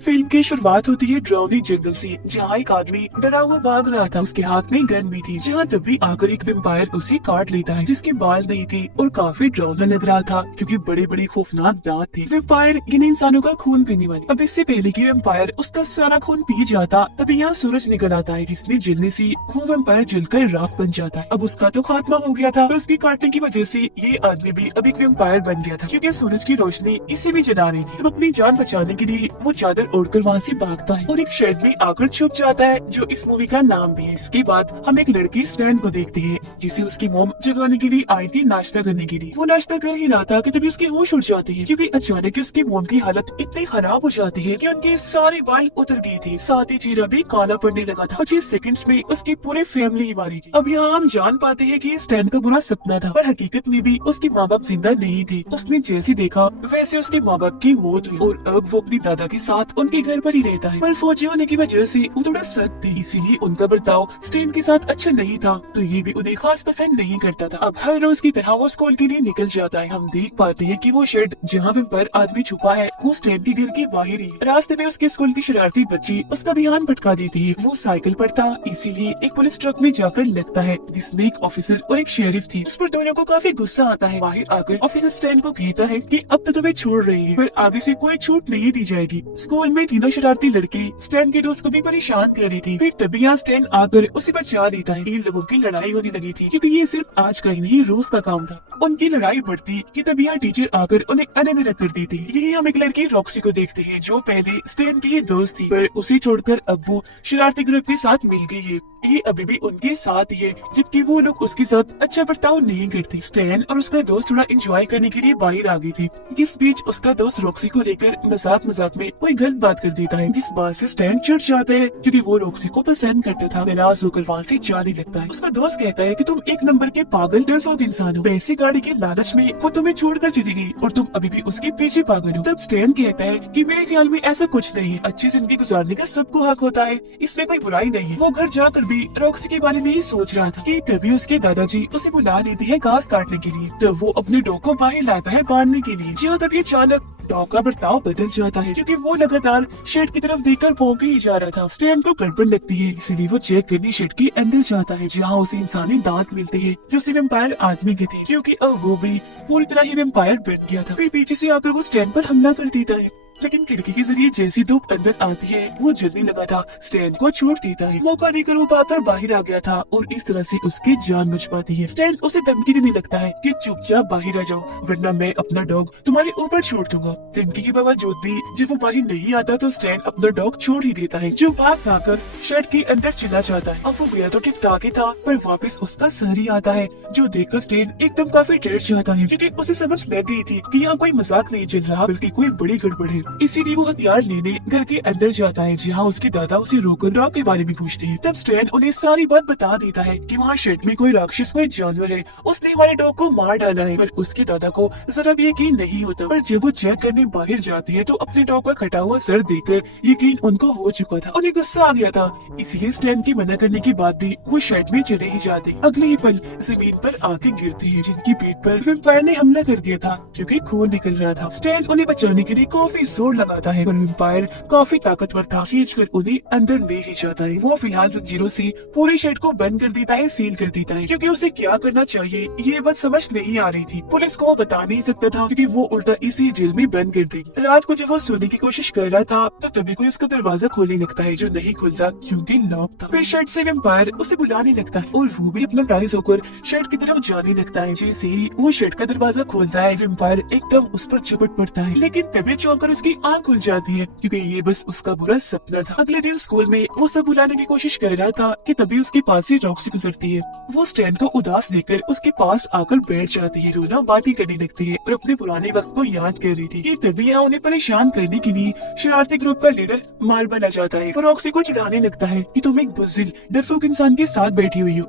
Film की शुरुआत होती है ड्राउनी जंगल से, जहाँ एक आदमी डरा हुआ भाग रहा था। उसके हाथ में गन भी थी, जहाँ तभी आकर एक वेम्पायर उसे काट लेता है, जिसके बाल नहीं थे और काफी डरावना लग रहा था क्योंकि बड़े बड़े खौफनाक दांत थे। वेम्पायर इन इंसानों का खून पीने वाली। अब इससे पहले कि वेम्पायर उसका सारा खून पी जाता, तभी यहाँ सूरज निकल आता है, जिसमें जलने से वो वेम्पायर जलकर राख बन जाता है। अब उसका तो खात्मा हो गया था, पर उसकी काटने की वजह से ये आदमी भी अब एक वेम्पायर बन गया था, क्योंकि सूरज की रोशनी इसे भी जला रही थी। तब अपनी जान बचाने के लिए वो चादर ओढ़कर वहाँ से भागता है और एक शेड में आकर छुप जाता है, जो इस मूवी का नाम भी है। इसके बाद हम एक लड़की स्टैन को देखते हैं, जिसे उसकी मॉम जगाने के लिए आई थी नाश्ता करने के लिए। वो नाश्ता कर ही रहा था कि तभी उसके होश उड़ जाते हैं, क्योंकि अचानक उसकी मॉम की हालत इतनी खराब हो जाती है कि उनके सारे बाल उतर गए थे, साथ ही चेहरा भी काला पड़ने लगा था। 25 सेकंड्स में उसकी पूरी फैमिली ही मारी गई। अब यहाँ हम जान पाते हैं कि स्टैन का बुरा सपना था, पर हकीकत में भी उसके माँ बाप जिंदा नहीं थे। उसने जैसे देखा वैसे उसके माँ बाप की मौत हुई और अब वो अपनी दादा के साथ उनके घर पर ही रहता है। पर फौजी होने की वजह से वो थोड़ा सख्त थे, इसीलिए उनका बर्ताव स्टैन के साथ अच्छा नहीं था, तो ये भी उन्हें खास पसंद नहीं करता था। अब हर रोज की तरह वो स्कूल के लिए निकल जाता है। हम देख पाते हैं कि वो शेड जहाँ वेम्पायर आदमी छुपा है, वो स्टैन के घर के बाहर ही। रास्ते में उसके स्कूल की शरारती बच्ची उसका ध्यान भटका देती है। वो साइकिल पर था, इसीलिए एक पुलिस ट्रक में जाकर लगता है, जिसमें एक ऑफिसर और एक शेरिफ थी। उस पर दोनों को काफी गुस्सा आता है। बाहर आकर ऑफिसर स्टैन को कहता है कि अब तो तुम्हें छोड़ रहे हैं, पर आगे से कोई छूट नहीं दी जाएगी। स्कूल में तीनों शरारती लड़के स्टैन के दोस्त को भी परेशान कर रही थी। फिर तभी यहाँ स्टैन आकर उसे बचा देता है। इन लोगों की लड़ाई होने लगी थी, क्योंकि ये सिर्फ आज का ही नहीं रोज का काम था। उनकी लड़ाई बढ़ती कि तभी यहाँ टीचर आकर उन्हें अलग अलग कर देते। यही हम एक लड़की रॉक्सी को देखते हैं, जो पहले स्टैन की दोस्त थी, पर उसे छोड़कर अब वो शरारती ग्रुप के साथ मिल गई है। ये अभी भी उनके साथ ही है, जबकि वो लोग उसके साथ अच्छा बर्ताव नहीं करते। स्टैन और उसका दोस्त थोड़ा एंजॉय करने के लिए बाहर आ गई थी, जिस बीच उसका दोस्त रॉक्सी को लेकर मजाक मजाक में कोई गलत बात कर देता है, जिस बात से स्टैन चिढ़ जाता है, क्योंकि वो रॉक्सी को पसंद करता था। नाराज होकर वहाँ से जाने लगता है। उसका दोस्त कहता है कि तुम एक नंबर के पागल डरपोक इंसान हो, पैसे गाड़ी के लालच में वो तुम्हें छोड़कर चली गई और तुम अभी भी उसके पीछे पागल हो। तब स्टैन कहता है कि मेरे ख्याल में ऐसा कुछ नहीं है, अच्छी जिंदगी गुजारने का सबको हक होता है, इसमें कोई बुराई नहीं है। वो घर जाकर भी रॉक्सी के बारे में ही सोच रहा था कि तभी उसके दादाजी उसे बुला लेते हैं घास काटने के लिए। तो वो अपने डॉग को बाहर लाता है बांधने के लिए, जहाँ तभी अचानक डॉग का बर्ताव बदल जाता है, क्योंकि वो लगातार शेड की तरफ देखकर भौंके ही जा रहा था। स्टैन को गड़बड़ लगती है, इसलिए वो चेक करने शेड के अंदर जाता है, जहाँ उसे इंसानी दांत मिलते हैं जो सिर्फ वेम्पायर आदमी के थे, क्योंकि अब वो भी पूरी तरह ही वेम्पायर बन गया था। फिर पीछे से आकर वो स्टैन पर हमला कर देता है, लेकिन खिड़की के जरिए जैसी धूप अंदर आती है वो जलने लगा था। स्टैन को छोड़ देता है। मौका देकर वो भागकर बाहर आ गया था और इस तरह से उसकी जान बच पाती है। स्टैन उसे धमकी देने लगता है कि चुपचाप बाहर आ जाओ, वरना मैं अपना डॉग तुम्हारे ऊपर छोड़ दूंगा। धमकी के बावजूद भी जब वो बाहर नहीं आता तो स्टैन अपना डॉग छोड़ ही देता है, जो भाग भागकर शेड के अंदर चला जाता है। अब वो गया तो ठीक ठाक ही था, पर वापस उसका सर ही आता है, जो देखकर स्टैन एकदम काफी डर जाता है, क्योंकि उसे समझ लग गई थी कि यहाँ कोई मजाक नहीं चल रहा, बल्कि कोई बड़ी गड़बड़ है। इसीलिए वो हथियार लेने घर के अंदर जाता है, जहाँ उसके दादा उसे रोकर डॉग के बारे में पूछते हैं। तब स्टैन उन्हें सारी बात बता देता है कि वहाँ शेड में कोई राक्षस, कोई जानवर है, उसने हमारे डॉग को मार डाला है। पर उसके दादा को जरा भी यकीन नहीं होता। पर जब वो चेक करने बाहर जाती है तो अपने डॉग का कटा हुआ सर देखकर यकीन उनको हो चुका था। उन्हें गुस्सा आ गया था, इसलिए स्टैन की मना करने के बाद भी वो शेड में चले ही जाते। अगले ही पल जमीन पर आके गिरते हैं, जिनकी पीठ पर वेम्पायर ने हमला कर दिया था, क्योंकि खून निकल रहा था। स्टैन उन्हें बचाने के लिए काफी जोर लगाता है, पर वेम्पायर काफी ताकतवर था, खींचकर उन्हें अंदर ले ही जाता है। वो फिलहाल जंजीरों से पूरे शेड को बंद कर देता है, सील कर देता है, क्योंकि उसे क्या करना चाहिए ये बात समझ नहीं आ रही थी। पुलिस को बता नहीं सकता था, क्योंकि वो उल्टा इसी जेल में बंद कर देगी। रात को जब वो सोने की कोशिश कर रहा था तो तभी कोई उसका दरवाजा खोलने लगता है, जो नहीं खुलता क्योंकि लॉक था। फिर शेड से वेम्पायर उसे बुलाने लगता है और वो भी अपना टाइज होकर शेड की तरफ जाने लगता है। जैसे ही वो शेड का दरवाजा खोलता है, वेम्पायर एकदम उस पर झपट पड़ता है, लेकिन तभी चौंक कर उसकी आंख खुल जाती है, क्योंकि ये बस उसका बुरा सपना था। अगले दिन स्कूल में वो सब बुलाने की कोशिश कर रहा था कि तभी उसके पास से रॉक्सी गुजरती है। वो स्टैन को उदास देखकर उसके पास आकर बैठ जाती है, रोना बातें करने लगती है और अपने पुराने वक्त को याद कर रही थी कि तभी यहाँ उन्हें परेशान करने के लिए शरारती ग्रुप का लीडर माल बना जाता है। वो रॉक्सी को चिढ़ाने लगता है कि तुम एक बुज़दिल डरपोक इंसान के साथ बैठी हुई हो।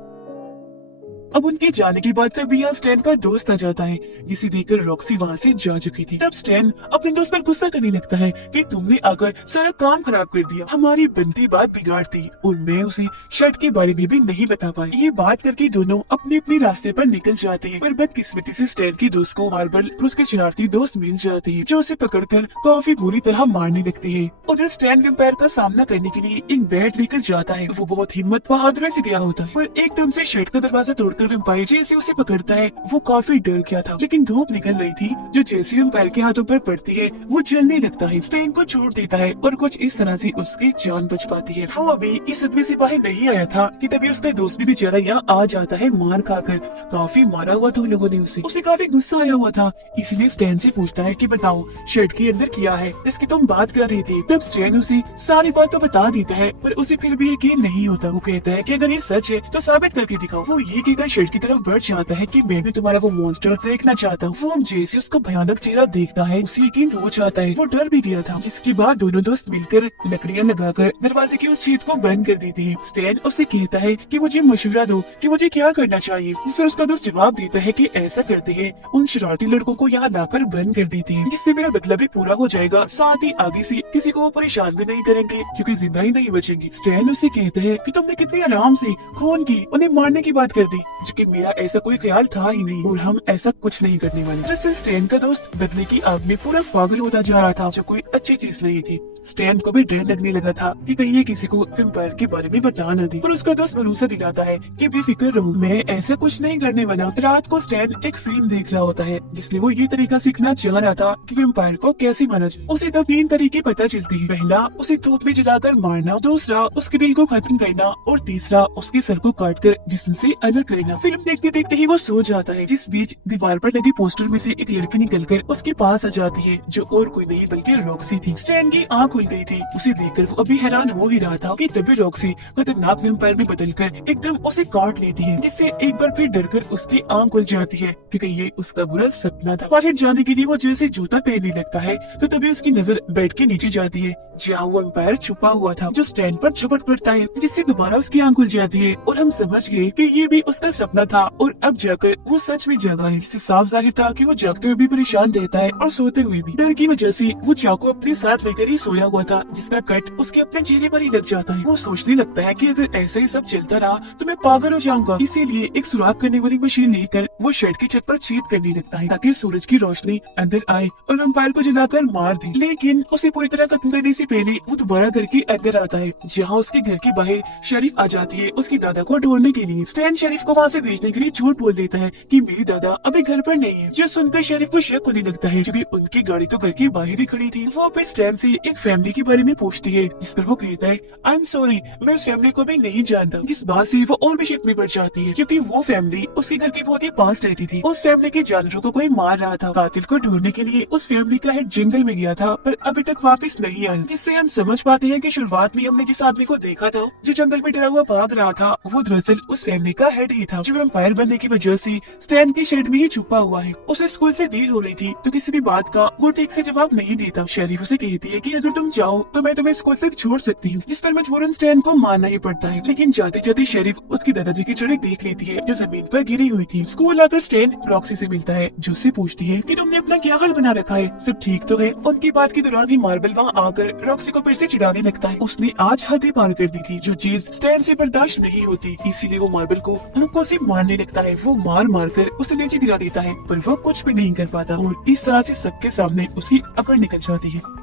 अब उनके जाने के बाद तभी यहाँ स्टैन का दोस्त आ जाता है, जिसे देखकर रॉक्सी वहाँ से जा चुकी थी। तब स्टैन अपने दोस्त पर गुस्सा करने लगता है कि तुमने आकर सारा काम खराब कर दिया, हमारी बनती बात बिगाड़ दी, और मैं उसे शर्ट के बारे में भी नहीं बता पाई। ये बात करके दोनों अपने अपने रास्ते पर निकल जाते हैं, पर बदकिस्मती से स्टैन के दोस्त को मार्बल और उसके शरारती दोस्त मिल जाते हैं, जो उसे पकड़कर काफी बुरी तरह मारने लगते हैं। उधर स्टैन वेम्पायर का सामना करने के लिए एक बैट लेकर जाता है। वो बहुत हिम्मत बहादुरी से गया होता है, पर एकदम से शर्ट का दरवाजा तोड़कर वेम्पायर जैसे उसे पकड़ता है। वो काफी डर गया था, लेकिन धूप निकल रही थी जो जैसे वेम्पायर के हाथों पर पड़ती है वो जलने लगता है। स्टैन को छोड़ देता है और कुछ इस तरह से उसकी जान बच पाती है। वो अभी इस सदमे से बाहर नहीं आया था कि तभी उसका दोस्त भी बेचारा यहाँ आ जाता है मार खाकर। काफी मारा हुआ था उन लोगों ने उसे काफी गुस्सा आया हुआ था, इसलिए स्टैन से पूछता है कि बताओ शर्ट के अंदर क्या है जिसकी तुम बात कर रही थी। तब स्टैन उसे सारी बात तो बता देता है, पर उसे फिर भी यकीन नहीं होता। वो कहता है कि अगर ये सच है तो साबित करके दिखाओ। वो ये कहकर शर्ट की तरफ बढ़ जाता है कि मैं भी तुम्हारा वो मॉन्स्टर देखना चाहता हूँ। वो जैसे उसका भयानक चेहरा देखता है उसे यकीन हो जाता है, वो डर भी गया था। जिसके बाद दोनों दोस्त मिलकर लकड़ियाँ लगाकर दरवाजे की उस छेद को बंद कर देते हैं। स्टैन उससे कहता है कि मुझे मशवरा दो कि मुझे क्या करना चाहिए, जिस पर उसका दोस्त जवाब देता है कि ऐसा करते हैं उन शरारती लड़कों को यहाँ लाकर बंद कर देते हैं, जिससे मेरा बदला भी पूरा हो जाएगा, साथ ही आगे से किसी को परेशान भी नहीं करेंगे क्योंकि जिंदा ही नहीं बचेंगे। स्टैन उससे कहता है कि तुमने कितनी आराम से खून की उन्हें मारने की बात कर दी, जबकि मेरा ऐसा कोई ख्याल था ही नहीं और हम ऐसा कुछ नहीं करने वाले। दरअसल स्टैन का दोस्त बदले की आग में पूरा पागल होता जा रहा था, जो कोई अच्छी चीज नहीं थी। स्टैन को भी डर लगने लगा था कि कहीं ये किसी को वेम्पायर के बारे में बता न दे, पर उसका दोस्त भरोसा दिलाता है कि बेफिक्र रहो, मैं ऐसा कुछ नहीं करने वाला। रात को स्टैन एक फिल्म देख रहा होता है जिसमें वो ये तरीका सीखना चाह रहा था कि वेम्पायर को कैसे मारा जाए। उसे तब 3 तरीके पता चलते हैं। पहला, उसे धूप में जलाकर मारना, दूसरा उसके दिल को खत्म करना, और तीसरा उसके सर को काटकर जिस्म से अलग करना। फिल्म देखते देखते ही वो सो जाता है। जिस बीच दीवार पर लगे पोस्टर में से एक लड़की निकलकर उसके पास आ जाती है, जो और कोई नहीं बल्कि रॉक्सी थी। स्टैन की आँख खुल गई थी। उसे देखकर वो अभी हैरान हो ही रहा था कि तभी रॉक्सी खतरनाक वेम्पायर में बदलकर एकदम उसे काट लेती है, जिससे एक बार फिर डरकर उसकी आँख खुल जाती है क्योंकि ये उसका बुरा सपना था। बाहर जाने के लिए वो जैसे जूता पहनने लगता है तो तभी उसकी नजर बेड के नीचे जाती है, जहाँ वो वेम्पायर छुपा हुआ था, जो स्टैन पर झपट पड़ता है, जिससे दोबारा उसकी आँख खुल जाती है और हम समझ गए कि ये भी उसका सपना था और अब जाकर वो सच में जागा है। जिससे साफ जाहिर था कि वो जागते हुए भी परेशान रहता है और सोते हुए भी। डर की वजह से वो चाकू अपने साथ लेकर ही सोया हुआ था, जिसका कट उसके अपने चेहरे पर ही लग जाता है। वो सोचने लगता है कि अगर ऐसा ही सब चलता रहा तो मैं पागल हो जाऊंगा। इसीलिए एक सुराख करने वाली मशीन लेकर वो शर्ट की छत पर छेद करने लगता है ताकि सूरज की रोशनी अंदर आए और वेम्पायर को जलाकर मार दे। लेकिन उसे पूरी तरह खत्म करने से पहले वो दोबारा घर के अंदर आता है, जहाँ उसके घर के बाहर शरीफ आ जाती है उसकी दादा को ढूंढने के लिए। स्टैन शरीफ को वहाँ से भेजने के लिए झूठ बोल देता है कि मेरी दादा अभी घर पर नहीं है, जो सुनकर शरीफ को शक होने लगता है क्योंकि उनकी गाड़ी तो घर के बाहर ही खड़ी थी। वो फिर स्टैन से एक फैमिली के बारे में पूछती है, जिस पर वो कहता है आई एम सॉरी, मैं उस फैमिली को भी नहीं जानता। जिस बात से वो और भी शक में पड़ जाती है क्योंकि वो फैमिली उसके घर के बहुत ही पास रहती थी। उस फैमिली के जानवरों को कोई मार रहा था। कातिल को ढूंढने के लिए उस फैमिली का हेड जंगल में गया था पर अभी तक वापस नहीं आया, जिससे हम समझ पाते हैं कि शुरुआत में हमने जिस आदमी को देखा था जो जंगल में डरा हुआ भाग रहा था, वो दरअसल उस फैमिली का हेड ही था, जो वेम्पायर बनने की वजह से स्टैन की शेड में ही छुपा हुआ है। उसे स्कूल से देर हो रही थी तो किसी भी बात का वो ठीक से जवाब नहीं देता। शरीफ उसे कहती है कि अगर तुम चाहो तो मैं तुम्हें स्कूल तक छोड़ सकती हूँ, जिस पर मजबूरन स्टैन को मानना ही पड़ता है। लेकिन जाते जाते शरीफ उसकी दादाजी की चढ़ी देख लेती है जो जमीन पर गिरी हुई थी। स्कूल आकर स्टैन रॉक्सी से मिलता है, जो उससे पूछती है कि तुमने अपना क्या हाल बना रखा है, सब ठीक तो है। उनकी बात के दौरान ही मार्बल वहाँ आकर रॉक्सी को फिर से चिढ़ाने लगता है। उसने आज हद ही पार कर दी थी, जो चीज स्टैन से बर्दाश्त नहीं होती, इसीलिए वो मार्बल को मुक्कों से मारने लगता है। वो मार मार कर उसे नीचे गिरा देता है पर वो कुछ भी नहीं कर पाता और इस तरह से सबके सामने उसकी अकड़ निकल जाती है।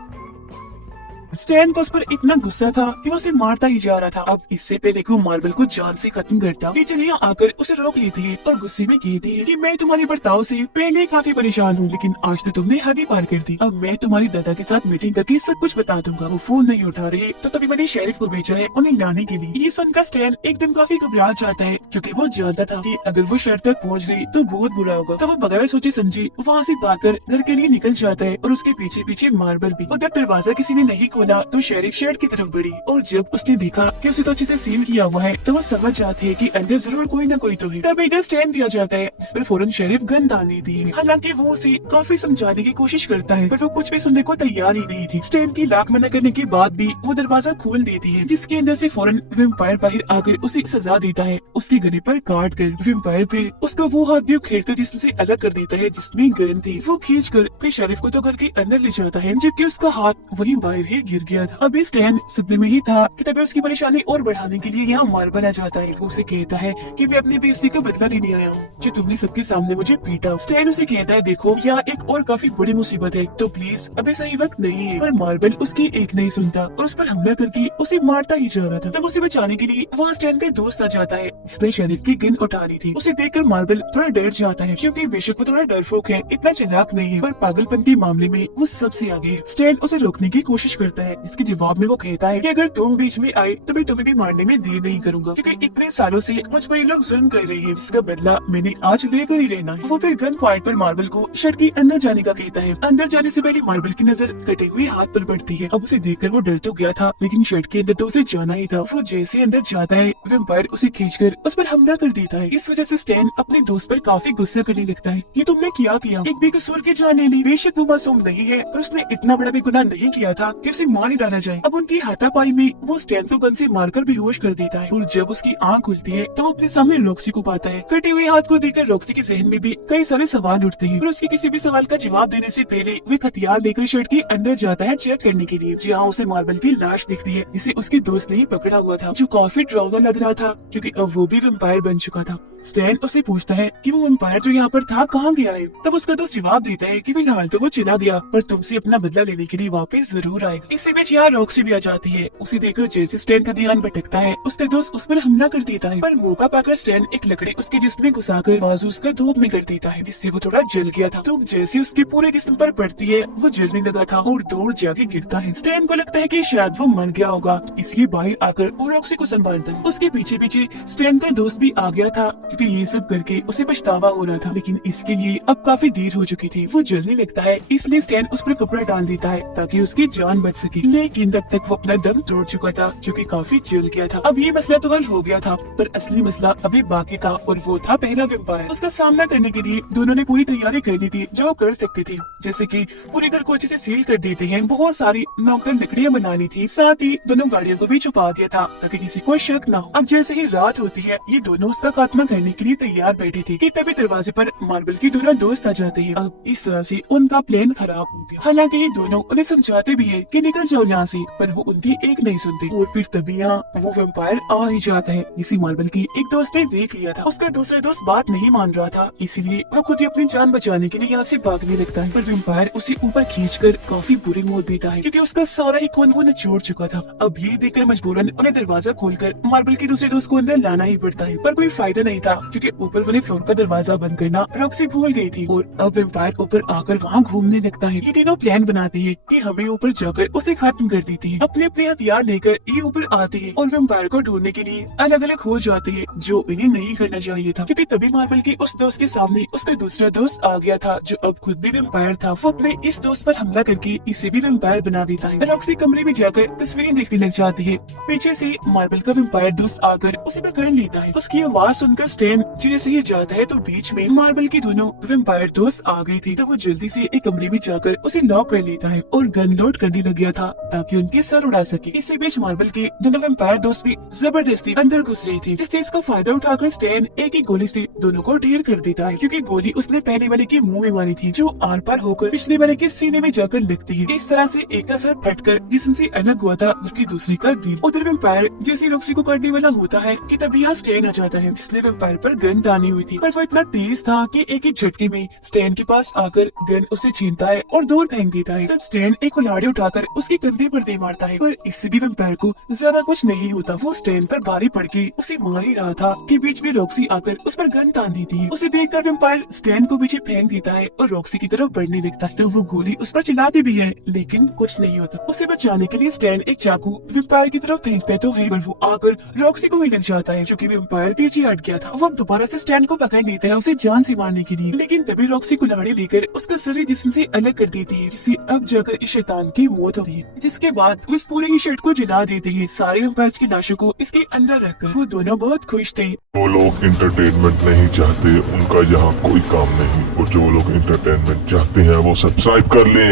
स्टैन को उस पर इतना गुस्सा था कि वो उसे मारता ही जा रहा था। अब इससे पहले कि वो मार्बल को जान से खत्म करता, टीचर यहाँ आकर उसे रोक लेती है और गुस्से में कहती है कि मैं तुम्हारे बर्ताव से पहले काफी परेशान हूँ, लेकिन आज तो तुमने हद ही पार कर दी। अब मैं तुम्हारी दादा के साथ मीटिंग करके सब कुछ बता दूंगा। वो फोन नहीं उठा रहे तो तभी मैंने शेरिफ को भेजा है उन्हें लाने के लिए। ये सुनकर स्टैन एकदम काफी घबरा जाता है क्योंकि वो जानता था कि अगर वो शहर तक पहुँच गई तो बहुत बुरा होगा। तो वो बगैर सोचे समझे वहाँ से भागकर घर के लिए निकल जाता है और उसके पीछे पीछे मार्बल भी। उधर दरवाजा किसी ने नहीं खोला बोला तो शेरिफ शेड की तरफ बढ़ी और जब उसने देखा कि उसे तो अच्छे से सील किया हुआ है तो वो समझ जाती है कि अंदर जरूर कोई ना कोई तो है। तब इधर स्टैंड दिया जाता है जिस पर फौरन शेरिफ गन डाल देती है। हालांकि वो उसे काफी समझाने की कोशिश करता है पर वो कुछ भी सुनने को तैयार ही नहीं थी। स्टैंड की लाख मना करने के बाद भी वो दरवाजा खोल देती है जिसके अंदर से फौरन वेम्पायर बाहर आकर उसे सजा देता है, उसके गले पर काट कर। वेम्पायर फिर उसका वो हाथ भी उखेड़ कर जिस्म से अलग कर देता है जिसमें गन थी। वो खींच कर फिर शेरिफ को तो घर के अंदर ले जाता है जबकि उसका हाथ वहीं बाहर ही गिर गया था। अभी स्टैन सदमे में ही था कि तभी उसकी परेशानी और बढ़ाने के लिए यहाँ मार्बल आ जाता है। वो उसे कहता है कि मैं अपनी बेइज्जती का बदला लेने आया हूँ जो तुमने सबके सामने मुझे पीटा। स्टैन उसे कहता है देखो यहाँ एक और काफी बड़ी मुसीबत है तो प्लीज अभी सही वक्त नहीं है। पर मार्बल उसकी एक नहीं सुनता और उस पर हमला करके उसे मारता ही जा रहा था। तब उसे बचाने के लिए वहाँ स्टैन का दोस्त आ जाता है जिसने शेरिफ की गन उठा ली थी। उसे देखकर मार्बल थोड़ा डर जाता है क्योंकि बेशक वो थोड़ा डरपोक है, इतना चालाक नहीं है, पर पागलपन के मामले में वो सबसे आगे है। स्टैन उसे रोकने की कोशिश करता है जिसके जवाब में वो कहता है कि अगर तुम बीच में आए तो मैं तुम्हें भी मारने में देर नहीं करूंगा क्योंकि इतने सालों से मुझ पर ये लोग जुल्म कर रहे हैं जिसका बदला मैंने आज लेकर ही रहना है। वो फिर गन पॉइंट पर मार्बल को शर्ट के अंदर जाने का कहता है। अंदर जाने से पहले मार्बल की नजर कटे हुए हाथ पर पड़ती है। अब उसे देखकर वो डर तो गया था लेकिन शर्ट के अंदर तो उसे जाना ही था। वो जैसे अंदर जाता है वेम्पायर उसे खींचकर उस पर हमला कर देता है। इस वजह से स्टैन अपने दोस्त पर काफी गुस्सा करने लगता है। ये तुमने क्या किया? एक बेकसूर की जान ले ली। बेशक वो मासूम नहीं है पर उसने इतना बड़ा भी गुनाह नहीं किया था कि उसे मार ही डाला जाए। अब उनकी हाथापाई में वो स्टैन को गन से मारकर बेहोश कर देता है और जब उसकी आंख खुलती है तो अपने सामने रॉक्सी को पाता है। कटे हुए हाथ को देखकर रॉक्सी के जहन में भी कई सारे सवाल उठते हैं पर उसके किसी भी सवाल का जवाब देने से पहले वो हथियार लेकर शर्ट के अंदर जाता है चेक करने के लिए जहाँ उसे मार्बल की लाश दिखती है जिसे उसके दोस्त ने ही पकड़ा हुआ था जो काफी डरावना लग रहा था क्योंकि अब वो भी वेम्पायर बन चुका था। स्टैन उससे पूछता है कि वो वेम्पायर जो यहाँ पर था कहाँ गया है। तब उसका दोस्त जवाब देता है कि फिलहाल तो वो चला गया पर तुमसे अपना बदला लेने के लिए वापस जरूर आएगा। इसी बीच यहाँ रॉक्सी भी आ जाती है। उसे देखकर जैसे स्टैन का ध्यान भटकता है उसका दोस्त उस पर हमला कर देता है पर मौका पाकर स्टैन एक लकड़ी उसके जिस्म में घुसाकर बाजू उसका धूप में कर देता है जिससे वो थोड़ा जल गया था। तो जैसे उसके पूरे जिस्म पर पड़ती है वो जलने लगा था और दौड़ जाके गिरता है। स्टैन को लगता है कि शायद वो मर गया होगा इसलिए बाहर आकर वो रॉक्सी को संभालता है। उसके पीछे पीछे स्टैन का दोस्त भी आ गया था क्योंकि ये सब करके उसे पछतावा हो रहा था लेकिन इसके लिए अब काफी देर हो चुकी थी। वो जलने लगता है इसलिए स्टैन उस पर कपड़ा डाल देता है ताकि उसकी जान बच सके लेकिन तब तक वो अपना दम तोड़ चुका था क्योंकि काफी जल गया था। अब ये मसला तो हल हो गया था पर असली मसला अभी बाकी था और वो था पहला वेम्पायर। उसका सामना करने के लिए दोनों ने पूरी तैयारी कर ली थी जो वो कर सकते थे जैसे कि पूरे घर को अच्छे से सील कर देते हैं, बहुत सारी नौकर लकड़ियां बना ली थी, साथ ही दोनों गाड़ियों को भी छुपा दिया था ताकि किसी को शक न हो। अब जैसे ही रात होती है ये दोनों उसका खात्मा करने के लिए तैयार बैठे थे कि तभी दरवाजे पर मार्बल की दोनों दोस्त आ जाते हैं। अब इस तरह से उनका प्लान खराब हो गया। हालांकि ये दोनों उन्हें समझाते भी है कि निकल जाओ यहाँ से पर वो उनकी एक नहीं सुनते और फिर तभी यहाँ वो वेम्पायर आ ही जाता है जिसे मार्बल की एक दोस्त ने देख लिया था। उसका दूसरा दोस्त बात नहीं मान रहा था इसीलिए वो खुद ही अपनी जान बचाने के लिए यहाँ से भागने लगता है पर वेम्पायर उसे ऊपर खींचकर काफी बुरी मौत देता है क्योंकि उसका सारा ही खून वो निचोड़ चुका था। अब ये देखकर मजबूरन उन्हें दरवाजा खोलकर मार्बल के दूसरे दोस्त को अंदर लाना ही पड़ता है पर कोई फायदा नहीं था क्योंकि ऊपर वाले फ्लोर का दरवाजा बंद करना रॉक्सी भूल गई थी और अब वेम्पायर ऊपर आकर वहाँ घूमने लगता है। ये तीनों प्लान बनाती है कि हमें ऊपर जाकर उसे खत्म कर देती है। अपने अपने हथियार लेकर ये ऊपर आती है और वेम्पायर को ढूंढने के लिए अलग अलग हो जाती है जो इन्हें नहीं करना चाहिए था क्योंकि तभी मार्बल के उस दोस्त के सामने उसका दूसरा दोस्त आ गया था जो अब खुद भी वेम्पायर था। वो अपने इस दोस्त पर हमला करके इसे भी वेम्पायर बना देता है। रॉक्सी कमरे में जाकर तस्वीरें देखने लग जाती है। पीछे से मार्बल का वेम्पायर दोस्त आकर उसे पकड़ लेता है। उसकी आवाज सुनकर स्टैन जैसे ही जाता है तो बीच में मार्बल की दोनों वेम्पायर दोस्त आ गए थे तो वो जल्दी से एक कमरे में जाकर उसे लॉक कर लेता है और गन लोड करने लग गया था ताकि उनके सर उड़ा सके। इसी बीच मार्बल के दोनों वेम्पायर दोस्त भी जबरदस्ती अंदर घुस रही थी जिस चीज का फायदा उठाकर स्टैन एक ही गोली से दोनों को ढेर कर देता है क्योंकि गोली उसने पहले वाले के मुंह में मारी थी जो आर पार होकर पिछले वाले के सीने में जाकर लगती है। इस तरह से एक का सर फटकर जिस्म से अलग हुआ था जबकि दूसरे का दिल। उधर वेम्पायर जैसे रॉक्सी को काटने वाला होता है कि तभी यहाँ स्टैन आ जाता है जिसने वेम्पायर पर गन डाली हुई थी पर वो इतना तेज था कि एक ही झटके में स्टैन के पास आकर गन उसे छीनता है और दूर फेंक देता है। तब स्टैन एक कुल्हाड़ी उठाकर उसके कंधे पर दे मारता है पर इससे भी वेम्पायर को ज्यादा कुछ नहीं होता। वो स्टैन पर भारी पड़ के उसे मार ही रहा था कि बीच में रॉक्सी आकर उस पर गन तान देती है। उसे देखकर वेम्पायर स्टैन को पीछे फेंक देता है और रॉक्सी की तरफ बढ़ने लगता है तो वो गोली उस पर चलाती भी है लेकिन कुछ नहीं होता। उसे बचाने के लिए स्टैन एक चाकू वेम्पायर की तरफ फेंकता तो है पर वो आकर रॉक्सी को ही लग जाता है क्योंकि वेम्पायर पीछे हट गया था। वो दोबारा से स्टैन को पकड़ लेता है उसे जान से मारने के लिए लेकिन तभी रॉक्सी कुल्हाड़ी लेकर उसका शरीर जिस्म से अलग कर देती है जिससे अब जाकर इस शैतान की मौत होती है। है, जिसके बाद वो इस पूरे ही शेड को जला देते हैं सारे वेम्पायर्स की लाशों को इसके अंदर रखकर। वो दोनों बहुत खुश थे। जो लोग इंटरटेनमेंट नहीं चाहते उनका यहाँ कोई काम नहीं, और जो लोग इंटरटेनमेंट चाहते हैं वो सब्सक्राइब कर लें।